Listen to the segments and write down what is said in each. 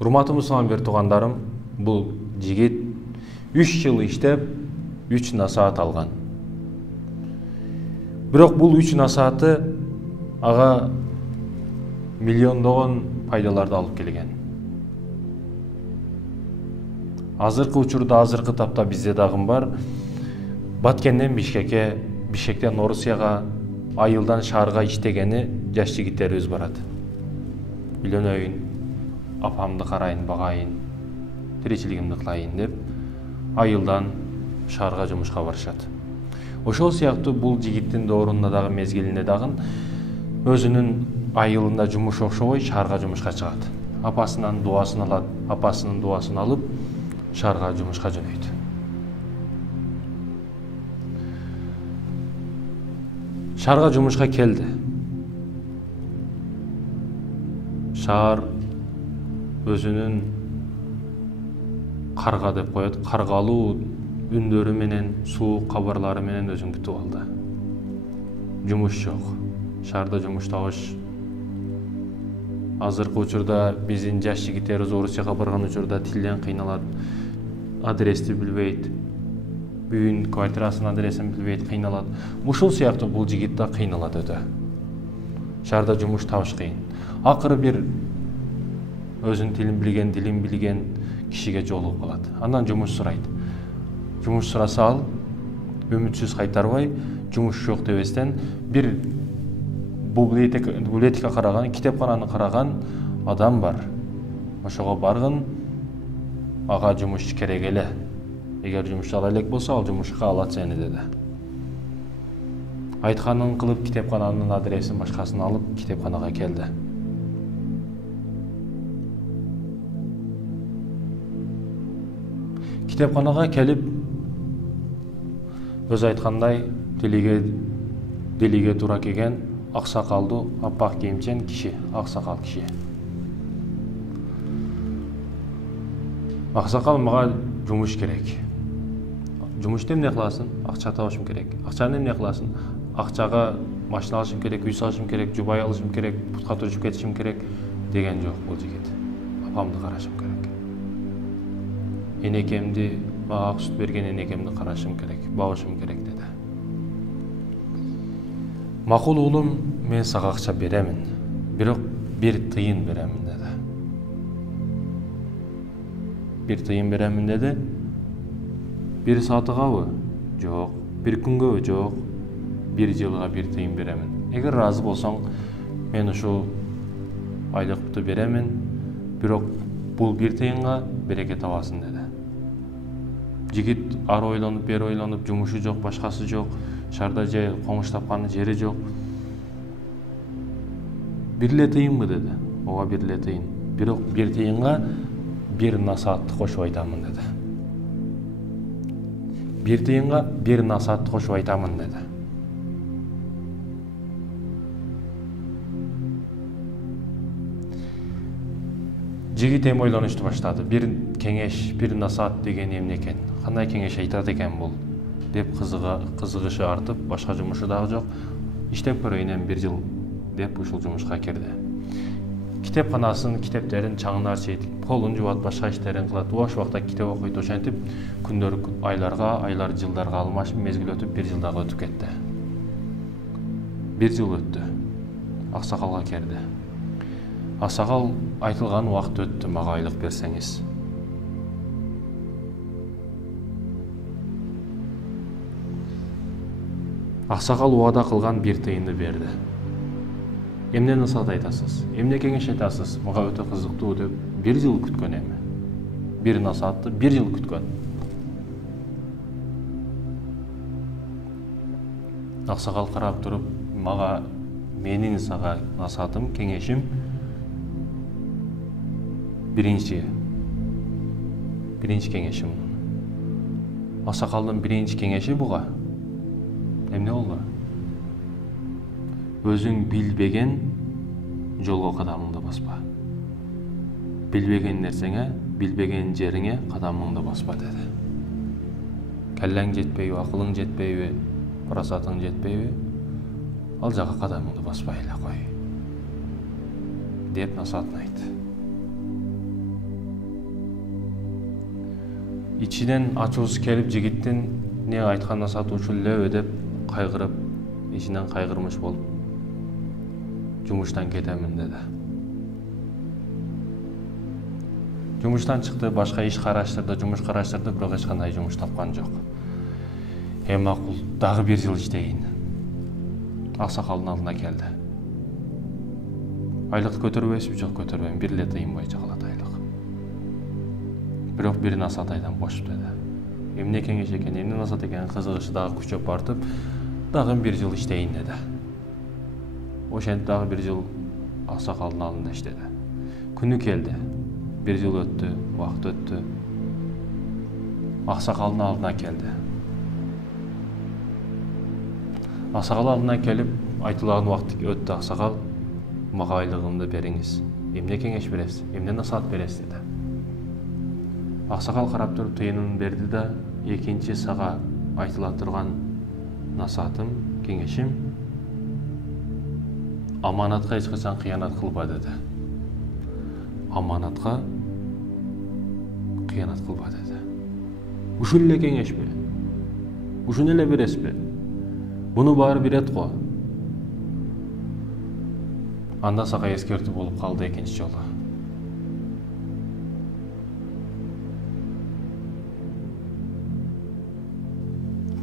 Урматтуу мусулман туугандарым, бул жигит 3 жыл иштеп 3 насаат алган. Бирок бул 3 насааты ага миллиондогон пайдаларды алып келген. Азыркы учурда, азыркы тапта бизде дагы бар. Баткенден Бишкекке, Бишкектен Орусияга, айылдан шаарга иштегени жаш жигиттерибиз барат. Үйлөнөйүн, апамды карайын, багайын, тиричилигимди кылайын деп айылдан шаарга жумушка барышат. Ошол сыяктуу бул жигиттин доорунда дагы мезгилинде дагы өзүнүн айылында жумуш окшобой шаарга жумушка чыгат. Апасынын дуасын алат, апасынын дуасын алып шаарга жумушка жөнөйт. Шаарга жумушка келди. Шаар өзүнүн карга деп коет, каргалуу үндөрү менен, суук кабарлары менен өзүн күтүп алды. Жумуш жок. Шаарда жумуш табыш. Азыркы учурда биздин жаш жигиттерибиз Орусияга барган учурда тилден кыйналат, адрести билбейт, үйүн квартирасынын адресин билбейт, кыйналат. Ушул сыяктуу бул жигит да кыйналат өтө. Шаарда жумуш табыш кыйын. Акыры бир өзүнүн дилин билген кишиге жолугуп калат. Андан жумуш сурайт. Жумуш сураса ал үмүтсүз кайтарбай, жумуш жок дебестен бир библиотека караган, китепкананы караган адам бар. Ошого баргын, ага жумуш керек эле. Эгер жумуш ала элек болсо, ал жумушка алат сени деди. Айтканын кылып, китепкананын адресин башкасын алып, китепканага келди. Китепканага келип, өз айткандай дилиге туура келген аксакалдуу, аппак кийимчен киши, аксакал киши. Аксакал, мага жумуш керек. Жумушты эмне кыласың? Акча табышым керек. Акчаны эмне кыласың? Акчага машина алышым керек, үй салышым керек, жубай алышым керек, путка түшүп кетишим керек деген жок бул жигит. Апамды карашым керек. Энекемди, мага ак сүт берген энекемди карашым керек, багышым керек деди. Макул уулум, мен сага акча беремин, бирок бир тыйын беремин деди. Бир тыйын беремин деди. Бир саатыгабы? Жок. Бир күнгөбү? Жок. Бир жылга бир тыйын беремин. Эгер ыраазы болсоң, мен ушул айлыкты беремин, бирок бул бир тыйынга береке табасың деди. Жигит ары ойлонуп, бери ойлонуп, жумушу жок, башкасы жок, шаарда же комуш тапкан жери жок. Бир эле тыйынбы деди. Ооба, бир эле тыйын. Бирок бир тыйынга бир насаатты кошуп айтамын деди. Бир тыйынга бир насаатты кошуп айтамын деди. Жигит эми ойлонушту баштады. Бир кеңеш, бир насаат деген эмне экен? Кандай кеңеш айтат экен бул? Деп кызыгышы артып, башка жумушу дагы жок. Иштеп көрөйүн эми бир жыл деп ушул жумушка кирди. Китепканасын, китептерин чаңын арчыйт, колун жуат, башка иштерин кылат. Бош убакта китеп окуйт, ошентип күндөр айлар жылдарга алмашып, мезгил өтүп, бир жыл дагы өтүп кетти. Бир жыл өттү. Аксакалга келди. Аксакал, айтылган убакыт өттү, мага айлык берсеңиз. Аксакал убада кылган бир тыйынды берди. Эмне насаат айтасыз? Эмне кеңеш айтасыз? Мага өтө кызыктуу деп бир жыл күткөн эми. Бир насаатты бир жыл күткөн. Аксакал карап туруп, мага менин сага насаатым, кеңешим биринчи кеңешим. Аксакалдын биринчи кеңеши буга. Эмне болду? Өзүң билбеген жолго кадамыңды баспа. Билбеген нерсеңе, билбеген жериңе кадамыңды баспа деди. Келлең жетпейби, акылың жетпейби, парасатың жетпейби? Ал жака кадамыңды баспай эле кой. Деп насаатын айтты. ичинен ачуусу келип жигиттин не айткан насаат ушул элеби деп кайгырып, ичинен кайгырмыш болуп жумуштан кетемин деди. Жумуштан чыкты, башка иш караштырды, жумуш караштырды, бирок эч кандай жумуш тапкан жок. Макул, дагы 1 жыл иштейин. Аксакалдын алдына келди. Айлыкты көтөрбөйсүзбү? Жок, көтөрбөйм. 1 эле тыйын боюнча калат айлык. Бирок бир насаат айдан бошуп деди. Эмне кеңеш экен, эмне насаат экен кызыгышы дагы күчөп артып, дагы 1 жыл иштейин деди. Ошентип дагы 1 жыл аксакалдын алдында иштеди. Күнү келди. 1 жыл өттү, убакыт өттү. Аксакалдын алдына келди. Аксакал алдына келип, айтылган убакыт өттү. Аксакал, мага айлыгымды бериңиз. Эмне кеңеш бересиз? Эмне насаат бересиз деди. Аксакал карап туруп тыйынын берди да, экинчи сага айтыла турган насаатым, кеңешим, аманатка эч качан кыянат кылба деди. Аманатка кыянат кылба деди. Ушул эле кеңешпи? Ушуну эле бересизби? Буну баары берет го. Анда сага эскертүү болуп калды экинчи жолу.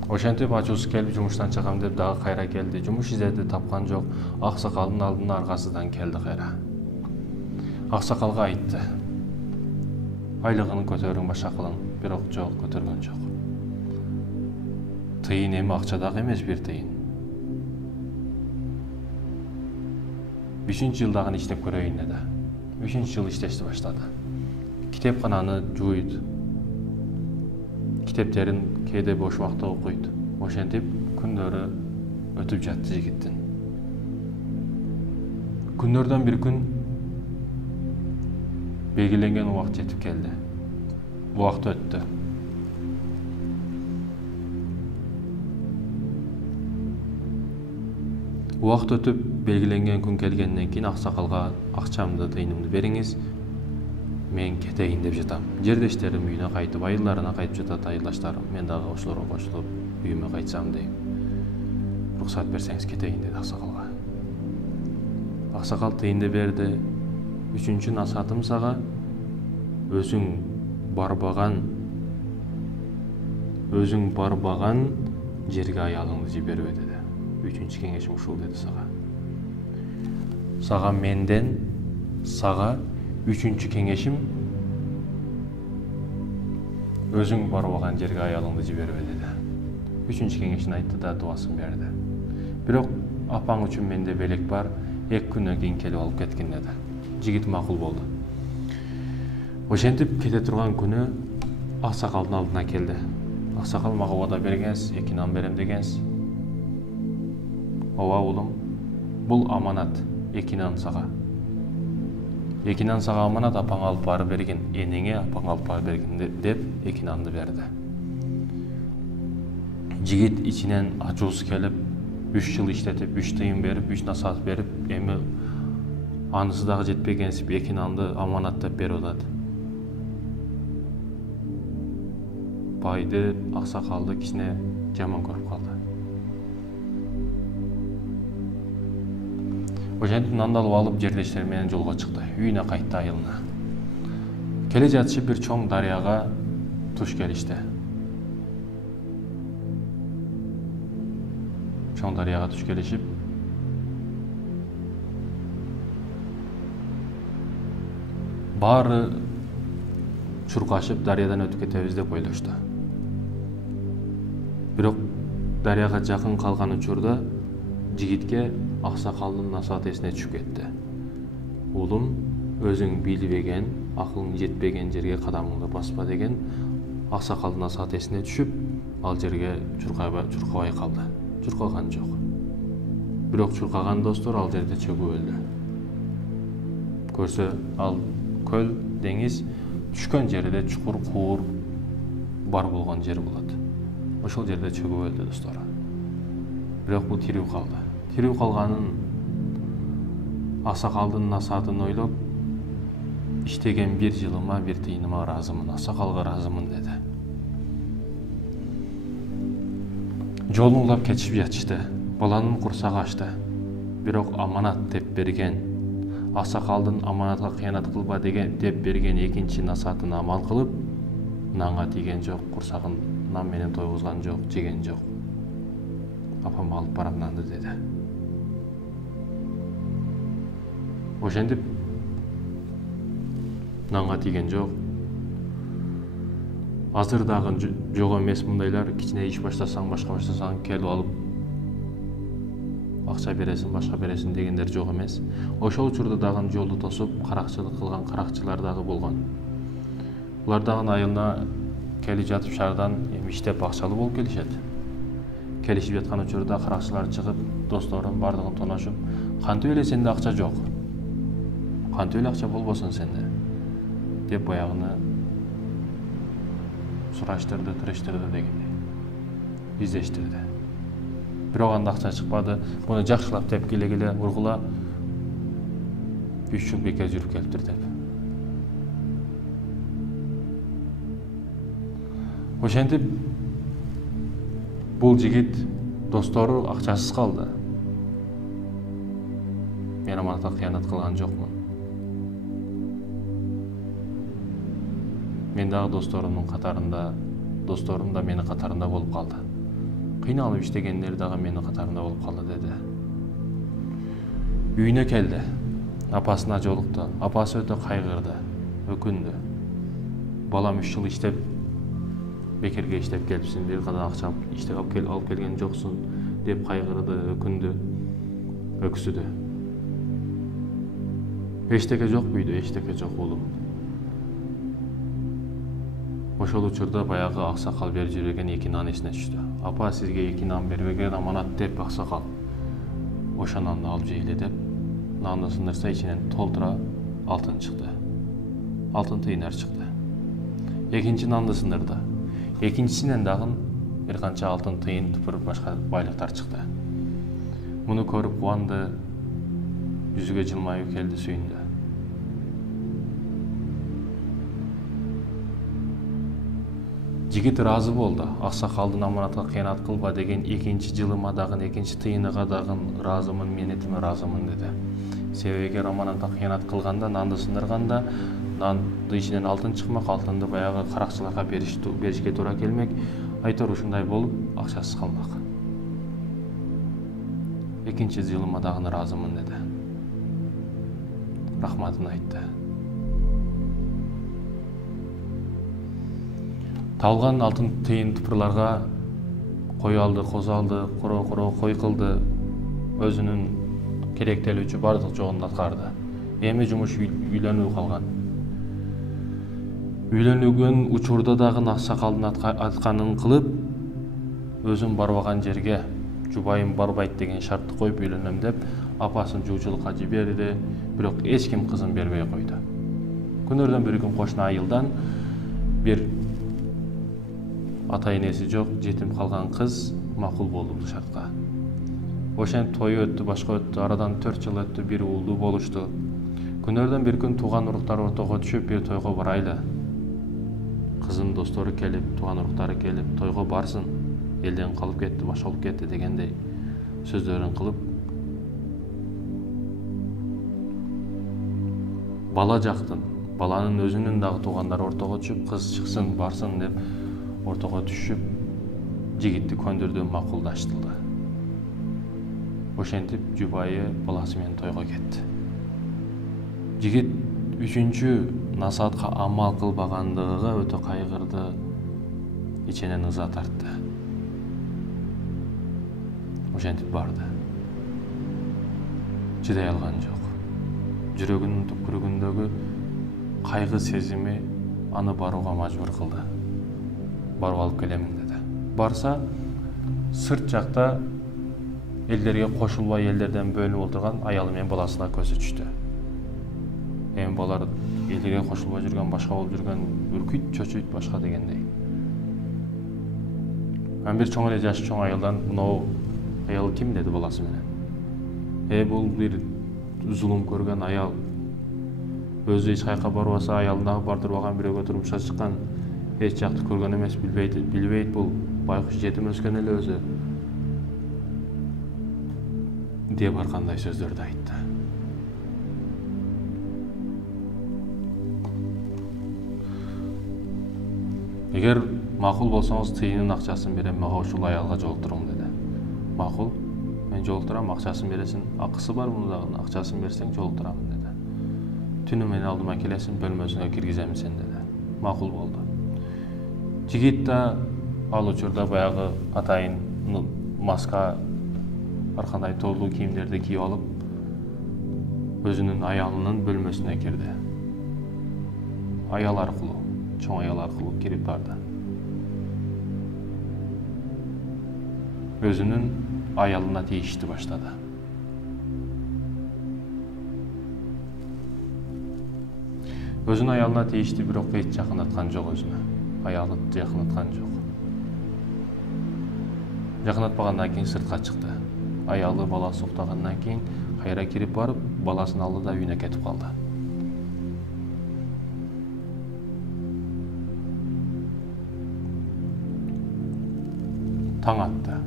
Ошентип ачуусу келип жумуштан чыгам деп дагы кайра келди. Жумуш издеди, тапкан жок. Аксакалдын алдына аркасынан келди кайра. Аксакалга айтты. Айлыгын көтөрүң, башка кылың. Бирок жок, көтөргөн жок. Тыйын эми акча дагы эмес, 1 тыйын. 5-нчи жылдагын иштеп көрөйүн деди. 3-нчи жыл иштешти баштады. Китепкананы жууйт. Китептерин кээде бош убакта окуйт. Ошентип күндөрү өтүп жатты жигиттин. Күндөрдөн бир күн белгиленген убакыт жетип келди. Убакыт өттү. Убакыт өтүп белгиленген күн келгенден кийин аксакалга акчамды, тыйынымды бериңиз, мен кетейин деп жатам. Жердештерим үйүнө кайтып, айылдарына кайтып жатат айылдаштарым. Мен дагы ошолорго кошулуп үйүмө кайтсам дейм. Руксат берсеңиз кетейин деди аксакалга. Аксакал тыйынды берди. 3-нчү насаатым сага өзүң барбаган жерге аялыңды жибербе деди. 3-нчү кеңешим ушул деди сага. Сага менден, сага 3-нчү кеңешим өзүң барбаган жерге аялыңды жибербе деди. 3-нчү кеңешин айтты да дубасын берди. Бирок апаң үчүн менде белек бар, 2 күндөн кийин келип алып кеткин деди. Жигит макул болду. Ошентип кете турган күнү аксакалдын алдына келди. Аксакал мага убада бергенсиз, 2 нан берем дегенсиз. Ооба уулум, бул аманат, 2 нан сага. 2 нан сага аманат, апаң алып барып берген, энеңе апаң алып барып берген деп 2 нанды берди. Жигит ичинен ачуусу келип, 3 жыл иштетип, 3 тыйын берип, 3 насаат берип, эми анысы дагы жетпегенсип 2 нанды аманат деп берип атат. Байды, аксакалды кичине жаман көрүп калды. Ошентип нанды алып жердештери менен жолго чыкты. Үйүнө кайтты айылына. Келе жатышып бир чоң дарыяга туш келишти. Чоң дарыяга туш келишип, баары чуркашып дарыядан өтүп кетебиз деп ойлошту. Бирок дарыяга жакын калган учурда жигитке аксакалдын насааты эсине түшүп кетти. Уулум, өзүң билбеген, акылың жетпеген жерге кадамыңды баспа деген аксакалдын насааты эсине түшүп, ал жерге чуркабай калды. Чуркаган жок. Бирок чуркаган достор ал жерде чөгүп өлдү. Көрсө ал көл, деңиз түшкөн жерде чукур, куур бар болгон жер болот. Ошол жерде чөгүп өлдү достор. Бирок бул тирүү калды. Тирүү калганын аксакалдын насаатын ойлоп, иштеген 1 жылыма 1 тыйыныма ыраазымын, аксакалга ыраазымын деди. Жолун улап кетишип жатышты. Баланын курсагы ачты. Бирок аманат деп берген, аксакалдын аманатка кыянат кылба деп берген экинчи насаатын амал кылып, нанга тийген жок, курсагын нан менен тойгузган жок, жеген жок. Апам алып барам нанды деди. Ошентип нанга тийген жок. Азыр дагы жок эмес мындайлар, кичине иш баштасаң, башка баштасаң келип алып акча бересиң, башка бересиң дегендер жок эмес. Ошол учурда дагы жолду тосуп, каракчылык кылган каракчылар дагы болгон. Булар дагы айылына келип жатып шаардан иштеп акчалуу болуп келишет. Келишип жаткан учурда каракчылар чыгып, досторун бардыгын тоношуп, кантип эле сенде акча жок? Кантип эле акча болбосун сенде? Деп баягыны сураштырды, тыраштырды дегендей. Издештирди. Бирок анда акча чыкпады. Муну жакшылап деп келе ургула 3 жыл бекер жүрүп келиптир деп. Ошентип бул жигит достору акчасыз калды. Мен аманатка кыянат кылган жокмун. Мен дагы досторумдун катарында, досторум да менин катарында болуп калды. Кыйналып иштегендер дагы менин катарында болуп калды деди. Үйүнө келди. Апасына жолукту. Апасы өтө кайгырды, өкүндү. Балам 3 жыл иштеп, бекерге иштеп келипсиң, бир кадан акча иштеп алып келген жоксуң деп кайгырды, өкүндү, өксүдү. Эчтеке жок үйдө, эчтеке жок уулум. Ошол учурда баягы аксакал берип жүргөн 2 нан эсине түштү. Апа сизге 2 нан бербеген аманат деп аксакал. Ошо нанды алып жейле деп нанды сындырса ичинен толтура алтын чыкты. Алтын тыйындар чыкты. Экинчи нанды сындырды. Экинчисинен дагы бир канча алтын тыйын тупур башка байлыктар чыкты. Муну көрүп кубанды, жүзүгө жылмайып келди, сүйүндү. Жигит ыраазы болду. Аксакалдын аманатка кыянат кылба деген экинчи жылыма дагы, экинчи тыйыныга дагы ыраазымын, менетиме ыраазымын деди. Себеби эгер аманатка кыянат кылганда, нанды сындырганда, нанды ичинен алтын чыкмак, алтынды баягы каракчыларга беришке туура келмек, айтор ушундай болуп, акчасыз калмак. Экинчи жылыма дагы ыраазымын деди. Рахматын айтты. Табылган алтын тыйын тупурларга кой алды, коз алды, куро кой кылды, өзүнүн керектелүүчү бардык жогун аткарды. Эми жумуш үйлөнүү калган. Үйлөнүгөн учурда дагы аксакалдын атканын кылып, өзүм барбаган жерге жубайым барбайт деген шартты коюп үйлөнөм деп, апасын жуучулукка жиберди, бирок эч ким кызын бербей койду. Күнөрдөн бир күн кошуна айылдан бир ата-энеси жок, жетим калган кыз макул болду бул шартка. Ошентип той өттү, башка өттү, арадан 4 жыл өттү, бир уулду болушту. Күнөрдөн бир күн тууган уруктар ортого түшүп, бир тойго барайлы. Кыздын достору келип, тууган уруктары келип, тойго барсын, элден калып кетти, башка болуп кетти дегендей сөздөрүн кылып, бала жактын, баланын өзүнүн дагы туугандары ортого түшүп, кыз чыксын, барсын деп ортого түшүп, жигитти көндүрдү, макулдаштырды. Ошентип жубайы баласы менен тойго кетти. Жигит 3-чү насаатка амал кылбагандыгыга өтө кайгырды, ичинен ыза тартты. Ошентип барды. Чыдай алган жок. Жүрөгүнүн түпкүрүгүндөгү кайгы сезими аны барууга мажбур кылды. Барып алып келемин деди. Барса, сырт жакта элдерге кошулбай, элдерден бөлүнүп отурган аялы менен баласына көзү түштү. Эми балар элдерге кошулбай жүргөн, башка болуп жүргөн, үркүйт, чочуйт, башка дегендей. Бир чоң эле жашы чоң аялдан, "Мынау аял ким?" деди баласы менен. Бул бир зулум көргөн аял. Өзү эч кайка барбаса, аялына бардырбаган, бирөөгө турмушка чыккан, эч жакты көргөн эмес, билбейт бул. Байкуш жетим өскөн эле өзү. деп ар кандай сөздөрдү айтты. Эгер макул болсоңуз тыйынын акчасын берем, мага ушул аялга жолуктуруң деди. Макул, мен жолуктурам, акчасын бересиң, акысы бар муну дагы, акчасын берсең жолуктурамын деди. Түнү менин алдыма келесиң, бөлмөсүңө киргизем сени деди. Макул болду. Жигит да ал учурда баягы атайын маска, ар кандай тоолуу кийимдерди кийип алып, өзүнүн аялынын бөлмөсүнө кирди. Аял аркылуу, чоң аял аркылуу кирип барды. Өзүнүн аялына тийишти баштады. Өзүнүн аялына тийишти, бирок эч жакынаткан жок өзүнө. Аялы жакынаткан жок. Жакынатпагандан кийин сыртка чыкты. Аялы баласы уктагандан кийин кайра кирип барып, баласын алды да үйүнө кетип калды. Таң атты.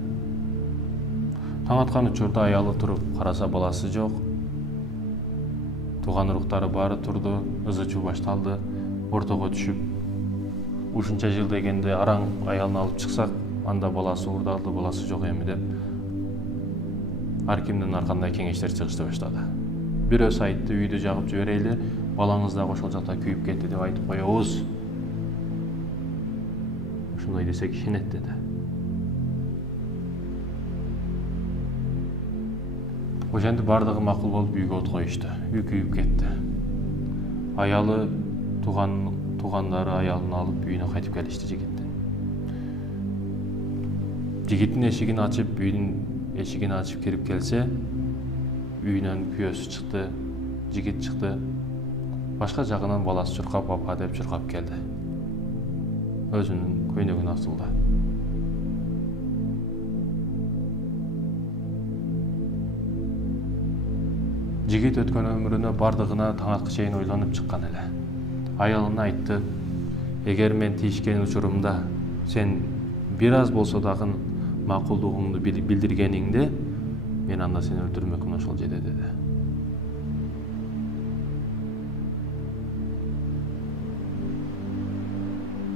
Таң аткан учурда аялы туруп караса баласы жок. Тууган уруктары баары турду, ызы-чуу башталды. Ортого түшүп, ушунча жыл дегенде араң аялын алып чыксак, анда баласы уурдалды, баласы жок эми деп ар кимдин ар кандай кеңештер чыгышты баштады. Бирөөсү айтты, үйдү жагып жиберели, балаңыз дагы ошол жакта күйүп кетти деп айтып коебуз. Ошондой десек ишенет деди. Ошентип бардыгы макул болуп үйгө от коюшту. Үй күйүп кетти. Аялы туугандары аялын алып үйүнө кайтып келишти жигиттин. Жигиттин эшигин ачып, үйдүн эшигин ачып кирип келсе, үйүнөн күйөөсү чыкты, жигит чыкты. Башка жагынан баласы чуркап, апа деп чуркап келди. Өзүнүн көйнөгүн асылды. Жигит өткөн өмүрүнө бардыгына таң аткы чейин ойлонуп чыккан эле. Аялына айтты, эгер мен тийишкен учурумда сен бир аз болсо дагы макулдугуңду билдиргениңде, мен анда сени өлтүрмөкмүн ошол жерде деди.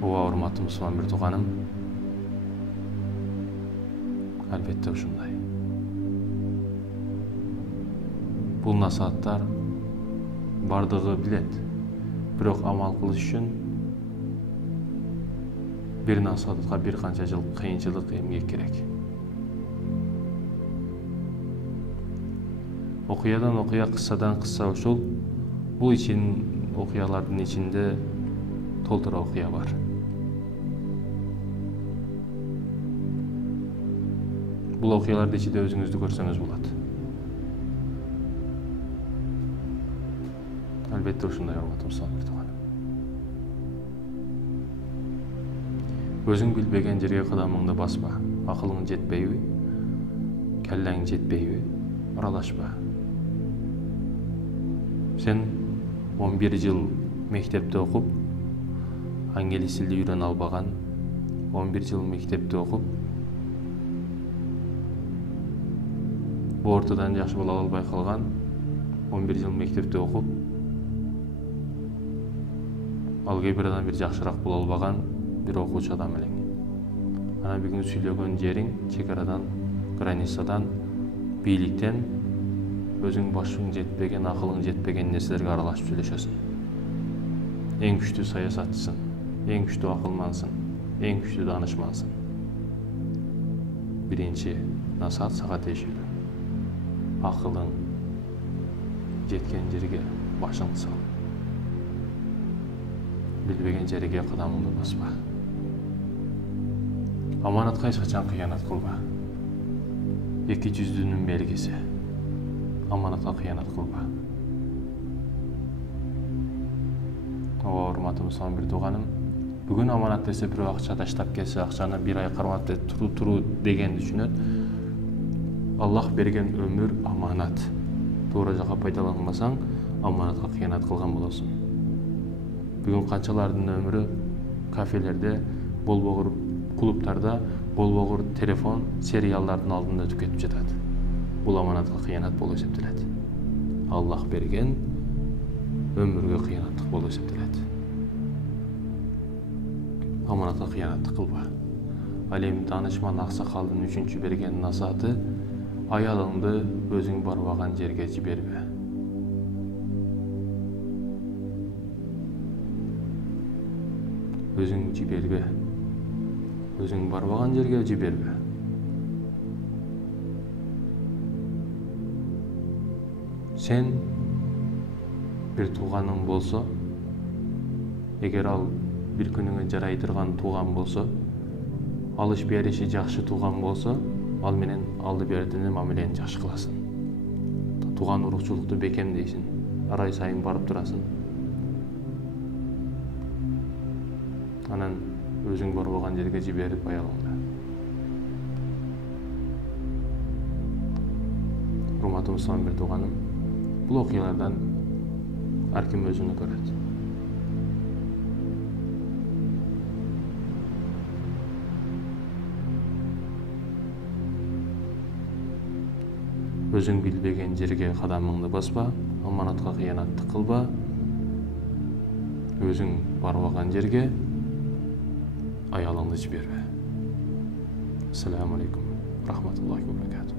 Ооба, урматтуу мусулман бир тууганым, албетте ушундай. Бул насааттар бардыгы билет, бирок амал кылыш үчүн бир насаатка бир канча жыл кыйынчылык, эмгек керек. Окуядан окуя, кыссадан кысса ушул, бул окуялардын ичинде толтура окуя бар. Бул окуялардын ичинде өзүңүздү көрсөңүз болот. Албетте ушундай урматтуу мусулман бир тууганым. Өзүң билбеген жерге кадамыңды баспа. Акылың жетпейби? Келлең жетпейби? Аралашпа. Сен 11 жыл мектепте окуп, англис тилди үйрөнө албаган, 11 жыл мектепте окуп, бу ортодон жакшы боло албай калган, 11 жыл мектепте окуп, алгебрадан бир жакшыраак боло албаган бир окуучу адам элең. Анан бүгүн сүйлөгөн жериң чек арадан, границадан, бийликтен өзүң башың жетпеген, акылың жетпеген нерселерге аралашып сүйлөшөсүң. Эң күчтүү саясатчысың, эң күчтүү акылмансың, эң күчтүү данышмансың. Биринчи насаат сага тиешелүү. Акылың жеткен жерге башыңды сал. Билбеген жерге кадамыңды баспа. Аманатка эч качан кыянат кылба. Эки жүздүүнүн белгиси. Аманатка кыянат кылба. Ооба, урматтуу мусулман бир тууганым, бүгүн аманат десе бирөө акча таштап келсе, акчаны бир ай кармап туруу дегенди түшүнөт. Аллах берген өмүр аманат. Туура жакка пайдаланбасаң, аманатка кыянат кылган болосуң. Бүгүн канчалардын өмүрү кафелерде, болбогур клубтарда, болбогур телефон, сериалдардын алдында өтүп кетип жатат. бул аманатка кыянат болуп эсептелет. Аллах берген өмүргө кыянаттык болуп эсептелет. Аманатка кыянаттык кылба. Ал эми данышман аксакалдын 3-чү берген насааты: аялыңды өзүң барбаган жерге жибербе. Өзүң жибербе. Өзүң барбаган жерге жибербе. Сен bir тууганың болсо, эгер ал bir күнүңө жарай турган тууган болсо, алыш бериши жакшы тууган болсо, ал менен алды бердини мамилени жакшы кыласың. Тууган урукчулукту бекемдейсиң, арай сайын барып турасың. Анан өзүң барбаган жерге жиберип аялыңды. Урматтуу мусулман bir тууганым, бул окуялардан ар ким өзүнө көрөт. Өзүң билбеген жерге кадамыңды баспа, аманатка кыянаттык кылба. Өзүң барбаган жерге аялыңды жибербе. Ассаламу алейкум, рахматуллахи ва баракатух.